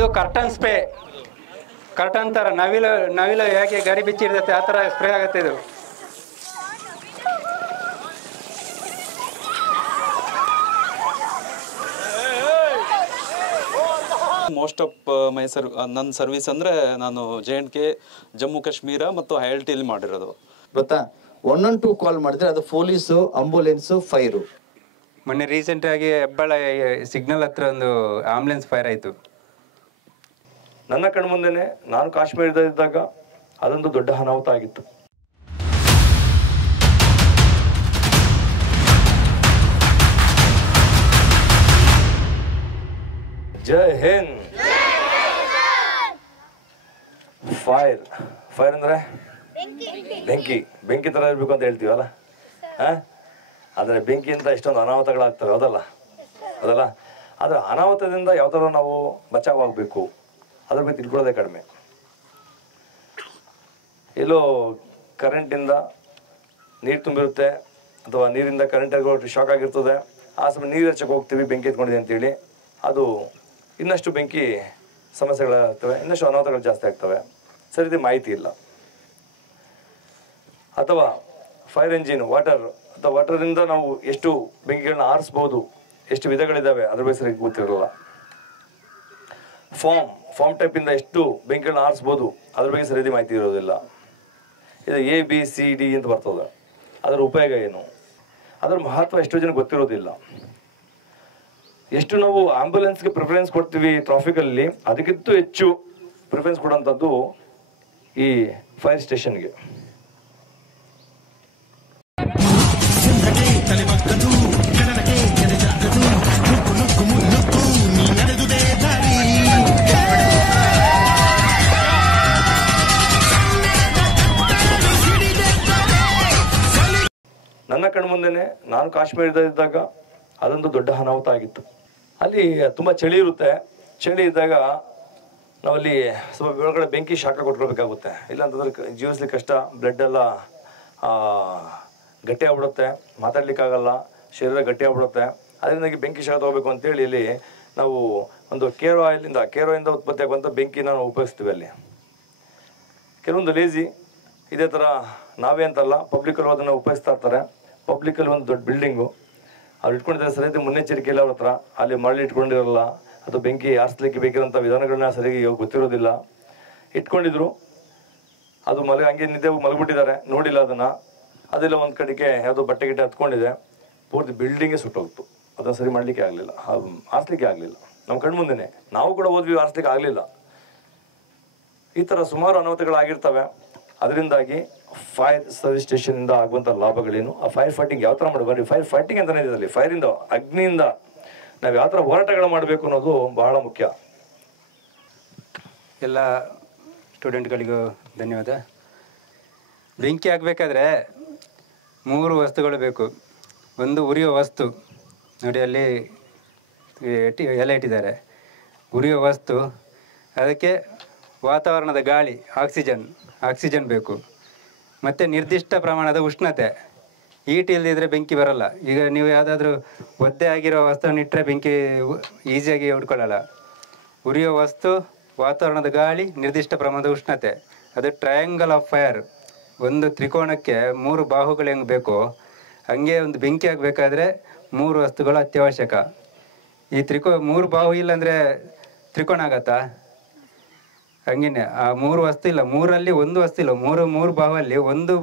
ಇದು curtain spray. Curtain ಥರ ನವಿಲು ಯಾಕೆ ಗರಿ ಬಿಚ್ಚಿರ್ತೈತೆ ಆ ಥರ ಸ್ಪ್ರೇ ಆಗುತ್ತೆ ಇದು. ಮೋಸ್ಟ್ ಆಫ್ ನನ್ನ ಸರ್ವಿಸ್ ಅಂದರೆ ನಾನು JNK, ಜಮ್ಮು ಕಾಶ್ಮೀರ ಮತ್ತು ILTಲಿ ಮಾಡಿರೋದು. ಗೊತ್ತಾ, 112 ಕಾಲ್ ಮಾಡಿದ್ರೆ ಅದು ಪೊಲೀಸು, ಆಂಬುಲೆನ್ಸು, ಫೈರು. ಮೊನ್ನೆ ರೀಸೆಂಟಾಗಿ ಹೆಬ್ಬಾಳ ಸಿಗ್ನಲ್ ಹತ್ರ ಒಂದು ಆಂಬುಲೆನ್ಸ್ ಫೈರ್ ಆಯಿತು. ನನ್ನ ಕಣ್ಮುಂದೆನೆ ನಾನು ಕಾಶ್ಮೀರದಲ್ಲಿದ್ದಾಗ ಅದೊಂದು ದೊಡ್ಡ ಅನಾಹುತ ಆಗಿತ್ತು. ಜೈ ಹಿಂದ್. ಫೈರ್ ಅಂದ್ರೆ ಬೆಂಕಿ ತರ ಇರ್ಬೇಕು ಅಂತ ಹೇಳ್ತೀವಲ್ಲ. ಆದರೆ ಬೆಂಕಿಯಿಂದ ಎಷ್ಟೊಂದು ಅನಾಹುತಗಳಾಗ್ತವೆ, ಹೌದಲ್ಲ. ಆದರೆ ಅನಾಹುತದಿಂದ ಯಾವ ಥರ ನಾವು ಬಚಾವಾಗಬೇಕು ಅದ್ರ ಬಗ್ಗೆ ತಿಳ್ಕೊಳ್ಳೋದೇ ಕಡಿಮೆ. ಎಲ್ಲೋ ಕರೆಂಟಿಂದ ನೀರು ತುಂಬಿರುತ್ತೆ ಅಥವಾ ನೀರಿಂದ ಕರೆಂಟ್ ಶಾಕ್ ಆಗಿರ್ತದೆ, ಆ ಸಮಯ ನೀರು ಹಚ್ಚಕ್ಕೆ ಹೋಗ್ತೀವಿ ಬೆಂಕಿ ಎತ್ಕೊಂಡಿದೆ ಅಂತೇಳಿ, ಅದು ಇನ್ನಷ್ಟು ಬೆಂಕಿ ಸಮಸ್ಯೆಗಳಾಗ್ತವೆ, ಇನ್ನಷ್ಟು ಅನಾಹುತಗಳು ಜಾಸ್ತಿ ಆಗ್ತವೆ. ಸರಿಯಾದ ಮಾಹಿತಿ ಇಲ್ಲ. ಅಥವಾ ಫೈರ್ ಎಂಜಿನ್, ವಾಟರಿಂದ ನಾವು ಎಷ್ಟು ಬೆಂಕಿಗಳನ್ನ ಆರಿಸ್ಬೋದು, ಎಷ್ಟು ವಿಧಗಳಿದ್ದಾವೆ ಅದ್ರ ಬಗ್ಗೆ ಸರಿಯಾಗಿ ಗೊತ್ತಿರಲ್ಲ. ಫಾರ್ಮ್ ಟೈಪಿಂದ ಎಷ್ಟು ಬೆಂಕಿಗಳನ್ನ ಆರಿಸ್ಬೋದು ಅದ್ರ ಬಗ್ಗೆ ಸರಿಯಾದ ಮಾಹಿತಿ ಇರೋದಿಲ್ಲ. ಇದು ABCD ಅಂತ ಬರ್ತದೆ. ಅದರ ಉಪಯೋಗ ಏನು, ಅದರ ಮಹತ್ವ ಎಷ್ಟೋ ಜನ ಗೊತ್ತಿರೋದಿಲ್ಲ. ಎಷ್ಟು ನಾವು ಆಂಬ್ಯುಲೆನ್ಸ್ಗೆ ಪ್ರಿಫರೆನ್ಸ್ ಕೊಡ್ತೀವಿ ಟ್ರಾಫಿಕಲ್ಲಿ, ಅದಕ್ಕಿಂತ ಹೆಚ್ಚು ಪ್ರಿಫರೆನ್ಸ್ ಕೊಡೋಂಥದ್ದು ಈ ಫೈರ್ ಸ್ಟೇಷನ್ಗೆ. ನನ್ನ ಕಣ್ಮುಂದೆನೆ ನಾನು ಕಾಶ್ಮೀರದಲ್ಲಿದ್ದಾಗ ಅದೊಂದು ದೊಡ್ಡ ಅನಾಹುತ ಆಗಿತ್ತು. ಅಲ್ಲಿ ತುಂಬ ಚಳಿ ಇರುತ್ತೆ. ಚಳಿ ಇದ್ದಾಗ ನಾವಲ್ಲಿ ಸ್ವಲ್ಪ ಒಳಗಡೆ ಬೆಂಕಿ ಶಾಖ ಕೊಟ್ಕೊಳ್ಬೇಕಾಗುತ್ತೆ, ಇಲ್ಲಾಂತಂದ್ರೆ ಜೀವಿಸ್ಲಿಕ್ಕೆ ಕಷ್ಟ. ಬ್ಲಡ್ ಎಲ್ಲ ಗಟ್ಟಿ ಆಗ್ಬಿಡುತ್ತೆ, ಮಾತಾಡ್ಲಿಕ್ಕಾಗಲ್ಲ, ಶರೀರ ಗಟ್ಟಿ ಆಗ್ಬಿಡುತ್ತೆ. ಅದರಿಂದಾಗಿ ಬೆಂಕಿ ಶಾಖ ತಗೋಬೇಕು ಅಂತೇಳಿ ಇಲ್ಲಿ ನಾವು ಒಂದು ಕೇರೋ ಆಯಿಲಿಂದ ಉತ್ಪತ್ತಿ ಆಗುವಂಥ ಬೆಂಕಿನ ನಾವು ಉಪಯೋಗಿಸ್ತೀವಿ. ಅಲ್ಲಿ ಕೆಲವೊಂದು ಲೇಜಿ ಇದೇ ಥರ ನಾವೇ ಅಂತಲ್ಲ, ಪಬ್ಲಿಕಲ್ಲಿ ಅದನ್ನು ಉಪಯೋಗಿಸ್ತಾ ಇರ್ತಾರೆ. ಪಬ್ಲಿಕಲ್ಲಿ ಒಂದು ದೊಡ್ಡ ಬಿಲ್ಡಿಂಗು ಅವ್ರು ಇಟ್ಕೊಂಡಿದ್ದಾರೆ, ಸರಿಯಾದ ಮುನ್ನೆಚ್ಚರಿಕೆಯಲ್ಲಿ ಅವ್ರ ಹತ್ರ ಅಲ್ಲಿ ಮರಳಿ ಇಟ್ಕೊಂಡಿರಲ್ಲ, ಅದು ಬೆಂಕಿ ಆರಿಸ್ಲಿಕ್ಕೆ ಬೇಕಿರೋಂಥ ವಿಧಾನಗಳನ್ನ ಸರಿಯಾಗಿ ಗೊತ್ತಿರೋದಿಲ್ಲ. ಇಟ್ಕೊಂಡಿದ್ರು, ಅದು ಹಂಗೆ ನಿದ್ದೆ ಮಲಗಿಬಿಟ್ಟಿದ್ದಾರೆ, ನೋಡಿಲ್ಲ ಅದನ್ನು. ಅದೆಲ್ಲ ಒಂದು ಕಡೆಗೆ ಯಾವುದೋ ಬಟ್ಟೆ ಗಿಟ್ಟೆ ಹತ್ಕೊಂಡಿದೆ, ಪೂರ್ತಿ ಬಿಲ್ಡಿಂಗೇ ಸುಟ್ಟೋಗ್ತು. ಅದನ್ನು ಸರಿ ಮಾಡಲಿಕ್ಕೆ ಆಗಲಿಲ್ಲ, ಆರಿಸ್ಲಿಕ್ಕೆ ಆಗಲಿಲ್ಲ. ನಮ್ಮ ಕಣ್ಮುಂದೆನೆ ನಾವು ಕೂಡ ಹೋದ್ವಿ, ಆರಿಸ್ಲಿಕ್ಕೆ ಆಗಲಿಲ್ಲ. ಈ ಥರ ಸುಮಾರು ಅನಾಹುತಗಳಾಗಿರ್ತವೆ. ಅದರಿಂದಾಗಿ ಫೈರ್ ಸರ್ವಿಸ್ ಸ್ಟೇಷನಿಂದ ಆಗುವಂಥ ಲಾಭಗಳೇನು, ಆ ಫೈರ್ ಫೈಟಿಂಗ್ ಯಾವ ಥರ ಮಾಡಬೇಕು, ಫೈರ್ ಫೈಟಿಂಗ್ ಅಂತಲೇ ಇದೆ. ಅಲ್ಲಿ ಫೈರಿಂದ, ಅಗ್ನಿಯಿಂದ ನಾವು ಯಾವ ಥರ ಹೋರಾಟಗಳು ಮಾಡಬೇಕು ಅನ್ನೋದು ಬಹಳ ಮುಖ್ಯ. ಎಲ್ಲ ಸ್ಟೂಡೆಂಟ್ಗಳಿಗೂ ಧನ್ಯವಾದ. ಬೆಂಕಿ ಆಗಬೇಕಾದ್ರೆ 3 ವಸ್ತುಗಳು ಬೇಕು. ಒಂದು ಉರಿಯುವ ವಸ್ತು, ನೋಡಿ ಅಲ್ಲಿ ಎಲೆ ಇಟ್ಟಿದ್ದಾರೆ, ಉರಿಯುವ ವಸ್ತು. ಅದಕ್ಕೆ ವಾತಾವರಣದ ಗಾಳಿ, ಆಕ್ಸಿಜನ್ ಬೇಕು. ಮತ್ತು ನಿರ್ದಿಷ್ಟ ಪ್ರಮಾಣದ ಉಷ್ಣತೆ, ಹೀಟ್ ಇಲ್ಲದಿದ್ದರೆ ಬೆಂಕಿ ಬರಲ್ಲ. ಈಗ ನೀವು ಯಾವುದಾದ್ರೂ ಒದ್ದೆ ಆಗಿರೋ ವಸ್ತುವನ್ನು ಇಟ್ಟರೆ ಬೆಂಕಿ ಈಸಿಯಾಗಿ ಹುಡ್ಕೊಳ್ಳಲ್ಲ. ಉರಿಯೋ ವಸ್ತು, ವಾತಾವರಣದ ಗಾಳಿ, ನಿರ್ದಿಷ್ಟ ಪ್ರಮಾಣದ ಉಷ್ಣತೆ, ಅದು ಟ್ರಯಾಂಗಲ್ ಆಫ್ ಫೈರ್. ಒಂದು ತ್ರಿಕೋಣಕ್ಕೆ 3 ಬಾಹುಗಳು ಹೆಂಗೆ ಬೇಕೋ ಹಂಗೆ ಒಂದು ಬೆಂಕಿ ಆಗಬೇಕಾದ್ರೆ 3 ವಸ್ತುಗಳು ಅತ್ಯವಶ್ಯಕ. ಈ 3 ಬಾಹು ಇಲ್ಲಾಂದರೆ ತ್ರಿಕೋಣ ಆಗತ್ತಾ? ಹಂಗೇನೆ ಆ 3 ವಸ್ತು ಇಲ್ಲ, 3ರಲ್ಲಿ 1 ವಸ್ತು ಇಲ್ಲ, 3 ಬಾಹುವಲ್ಲಿ 1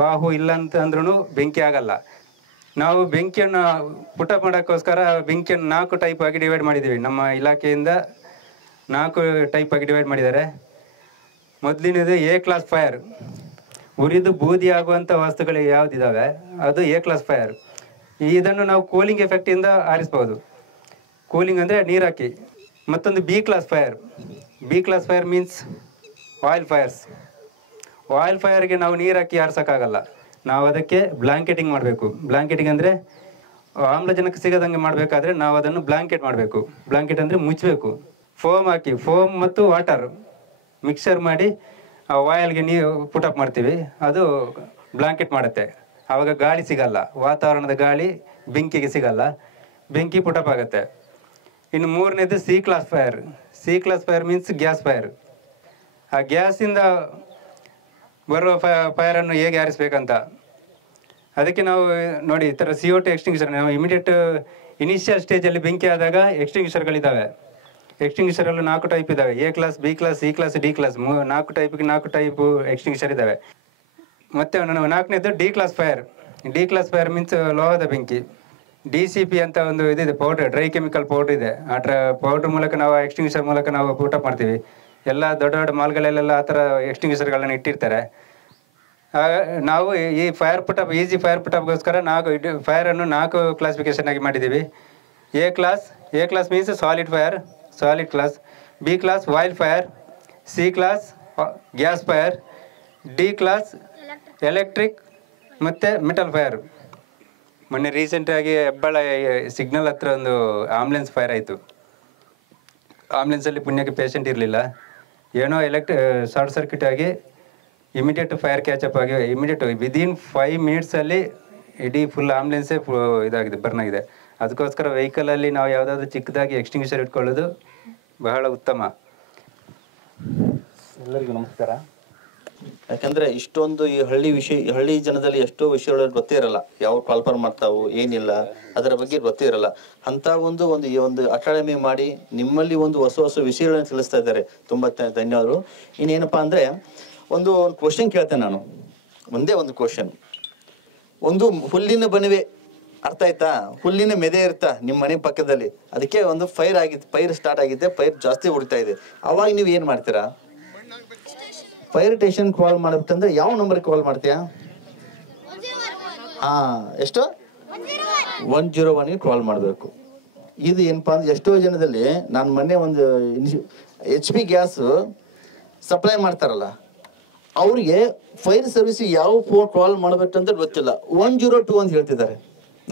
ಬಾಹು ಇಲ್ಲ ಅಂತ ಅಂದ್ರೂ ಬೆಂಕಿ ಆಗಲ್ಲ. ನಾವು ಬೆಂಕಿಯನ್ನು ಪುಟ ಮಾಡೋಕ್ಕೋಸ್ಕರ ಬೆಂಕಿಯನ್ನು 4 ಟೈಪ್ ಆಗಿ ಡಿವೈಡ್ ಮಾಡಿದ್ದೀವಿ. ನಮ್ಮ ಇಲಾಖೆಯಿಂದ 4 ಟೈಪ್ ಆಗಿ ಡಿವೈಡ್ ಮಾಡಿದ್ದಾರೆ. ಮೊದಲಿನದು A ಕ್ಲಾಸ್ ಫೈರ್, ಉರಿದು ಬೂದಿ ಆಗುವಂಥ ವಸ್ತುಗಳು ಯಾವುದಿದ್ದಾವೆ ಅದು A ಕ್ಲಾಸ್ ಫೈರ್. ಇದನ್ನು ನಾವು ಕೂಲಿಂಗ್ ಎಫೆಕ್ಟಿಂದ ಆರಿಸ್ಬೋದು. ಕೂಲಿಂಗ್ ಅಂದರೆ ನೀರು ಹಾಕಿ. ಮತ್ತೊಂದು B class fire means oil ಫೈರ್ಗೆ ನಾವು ನೀರು ಹಾಕಿ ಆರಿಸೋಕ್ಕಾಗಲ್ಲ. ನಾವು ಅದಕ್ಕೆ ಬ್ಲಾಂಕೆಟಿಂಗ್ ಮಾಡಬೇಕು. ಬ್ಲಾಂಕೆಟಿಂಗ್ ಅಂದರೆ ಆಮ್ಲಜನಕ ಸಿಗದಂಗೆ ಮಾಡಬೇಕಾದ್ರೆ ನಾವು ಅದನ್ನು ಬ್ಲಾಂಕೆಟ್ ಮಾಡಬೇಕು. ಬ್ಲಾಂಕೆಟ್ ಅಂದರೆ ಮುಚ್ಚಬೇಕು. ಫೋಮ್ ಮತ್ತು ವಾಟರ್ ಮಿಕ್ಸರ್ ಮಾಡಿ ಆ ಆಯಿಲ್ಗೆ ನೀರು ಪುಟಪ್ ಮಾಡ್ತೀವಿ, ಅದು ಬ್ಲಾಂಕೆಟ್ ಮಾಡುತ್ತೆ. ಆವಾಗ ಗಾಳಿ ಸಿಗಲ್ಲ, ವಾತಾವರಣದ ಗಾಳಿ ಬೆಂಕಿಗೆ ಸಿಗಲ್ಲ, ಬೆಂಕಿ ಪುಟಪ್ ಆಗುತ್ತೆ. ಇನ್ನು 3ನೇದು C class C class fire means gas fire. ಆ ಗ್ಯಾಸಿಂದ ಬರುವ ಫೈರನ್ನು ಹೇಗೆ ಹಾರಿಸ್ಬೇಕಂತ, ಅದಕ್ಕೆ ನಾವು ನೋಡಿ ಈ ಥರ CO2 ಎಕ್ಸ್ಟಿಂಗ್ವಿಷರ್. ನಾವು ಇಮಿಡಿಯೇಟ್ ಇನಿಷಿಯಲ್ ಸ್ಟೇಜಲ್ಲಿ ಬೆಂಕಿ ಆದಾಗ ಎಕ್ಸ್ಟಿಂಗ್ವಿಷರ್ಗಳಿದ್ದಾವೆ. ಎಕ್ಸ್ಟಿಂಗ್ವಿಷರಲ್ಲಿ 4 ಟೈಪ್ ಇದ್ದಾವೆ. A class, B class, C class, D class. 4 type extinguisher ಇದ್ದಾವೆ. ಮತ್ತು 4ನೇದು D class fire. D class fire means ಲೋಹದ ಬೆಂಕಿ. DCP ಅಂತ ಒಂದು ಇದಿದೆ, ಪೌಡ್ರ್, ಡ್ರೈ ಕೆಮಿಕಲ್ ಪೌಡ್ರ್ ಇದೆ. ಆ ಪೌಡ್ರ್ ಮೂಲಕ ನಾವು ಎಕ್ಸ್ಟಿಂಗ್ವಿಷರ್ ಮೂಲಕ ನಾವು ಪುಟಪ್ ಮಾಡ್ತೀವಿ. ಎಲ್ಲ ದೊಡ್ಡ ದೊಡ್ಡ ಮಾಲ್ಗಳಲ್ಲೆಲ್ಲ ಆ ಥರ ಎಕ್ಸ್ಟಿಂಗ್ವಿಷರ್ಗಳನ್ನು ಇಟ್ಟಿರ್ತಾರೆ. ನಾವು ಈ ಫೈರ್ ಪುಟಪ್, ಈಸಿ ಫೈರ್ ಪುಟಪ್ಗೋಸ್ಕರ 4 ಫೈರನ್ನು 4 ಕ್ಲಾಸಿಫಿಕೇಷನ್ ಆಗಿ ಮಾಡಿದ್ದೀವಿ. A class means solid fire, solid class. B class oil fire. C class gas fire. D class electric ಮತ್ತು ಮೆಟಲ್ ಫೈರ್. ಮೊನ್ನೆ ರೀಸೆಂಟಾಗಿ ಹೆಬ್ಬಾಳ ಸಿಗ್ನಲ್ ಹತ್ರ ಒಂದು ಆಂಬುಲೆನ್ಸ್ ಫೈರ್ ಆಯಿತು. ಆಂಬುಲೆನ್ಸಲ್ಲಿ ಪುಣ್ಯಕ್ಕೆ ಪೇಷಂಟ್ ಇರಲಿಲ್ಲ. ಏನೋ ಶಾರ್ಟ್ ಸರ್ಕ್ಯೂಟ್ ಆಗಿ ಇಮಿಡಿಯೇಟ್ ಫೈರ್ ಕ್ಯಾಚಪ್ ಆಗಿ ಇಮಿಡಿಯೇಟ್ ವಿದಿನ್ 5 ಮಿನಿಟ್ಸಲ್ಲಿ ಇಡೀ ಫುಲ್ ಆಂಬುಲೆನ್ಸೇ ಇದಾಗಿದೆ, ಬರ್ನ್ ಆಗಿದೆ. ಅದಕ್ಕೋಸ್ಕರ ವೆಹಿಕಲಲ್ಲಿ ನಾವು ಯಾವುದಾದ್ರೂ ಚಿಕ್ಕದಾಗಿ ಎಕ್ಸ್ಟಿಂಗ್ವಿಷರ್ ಇಟ್ಕೊಳ್ಳೋದು ಬಹಳ ಉತ್ತಮ. ಎಲ್ಲರಿಗೂ ನಮಸ್ಕಾರ. ಯಾಕಂದ್ರೆ ಇಷ್ಟೊಂದು ಈ ಹಳ್ಳಿ ಜನದಲ್ಲಿ ಎಷ್ಟೋ ವಿಷಯಗಳು ಗೊತ್ತೇ ಇರಲ್ಲ. ಯಾವ ಕಾಲ್ಪರ್ ಮಾಡ್ತಾವು ಏನಿಲ್ಲ ಅದರ ಬಗ್ಗೆ ಗೊತ್ತೇ ಇರಲ್ಲ. ಅಂತ ಈ ಒಂದು ಅಕಾಡೆಮಿ ಮಾಡಿ ನಿಮ್ಮಲ್ಲಿ ಒಂದು ಹೊಸ ವಿಷಯಗಳನ್ನು ತಿಳಿಸ್ತಾ ಇದ್ದಾರೆ. ತುಂಬ ಧನ್ಯವಾದಗಳು. ಇನ್ನೇನಪ್ಪಾ ಅಂದ್ರೆ ಒಂದು ಕ್ವಶನ್ ಕೇಳ್ತೇನೆ ನಾನು. ಒಂದೇ ಒಂದು ಕ್ವಶನ್. ಒಂದು ಹುಲ್ಲಿನ ಬಣಿವೆ, ಅರ್ಥ ಆಯ್ತಾ? ಹುಲ್ಲಿನ ಮೆದೆ ಇರ್ತಾ ನಿಮ್ಮ ಮನೆ ಪಕ್ಕದಲ್ಲಿ, ಅದಕ್ಕೆ ಒಂದು ಫೈರ್ ಸ್ಟಾರ್ಟ್ ಆಗಿದೆ, ಫೈರ್ ಜಾಸ್ತಿ ಉಳಿತಾ ಇದೆ. ಅವಾಗ ನೀವು ಏನು ಮಾಡ್ತೀರಾ? ಫೈರ್ ಸ್ಟೇಷನ್ ಕಾಲ್ ಮಾಡ್ಬೇಕಂದ್ರೆ ಯಾವ ನಂಬರ್ಗೆ ಕಾಲ್ ಮಾಡ್ತೀಯಾ? ಎಷ್ಟು? 101ಗೆ ಕಾಲ್ ಮಾಡಬೇಕು. ಇದು ಏನಪ್ಪಾ ಅಂದ್ರೆ ಎಷ್ಟೋ ಜನದಲ್ಲಿ ನಾನು ಮೊನ್ನೆ ಒಂದು HP ಗ್ಯಾಸ್ ಸಪ್ಲೈ ಮಾಡ್ತಾರಲ್ಲ, ಅವ್ರಿಗೆ ಫೈರ್ ಸರ್ವಿಸ್ ಯಾವ ಫೋನ್ ಕಾಲ್ ಮಾಡ್ಬೇಕಂತ ಗೊತ್ತಿಲ್ಲ. 102 ಅಂತ ಹೇಳ್ತಿದ್ದಾರೆ.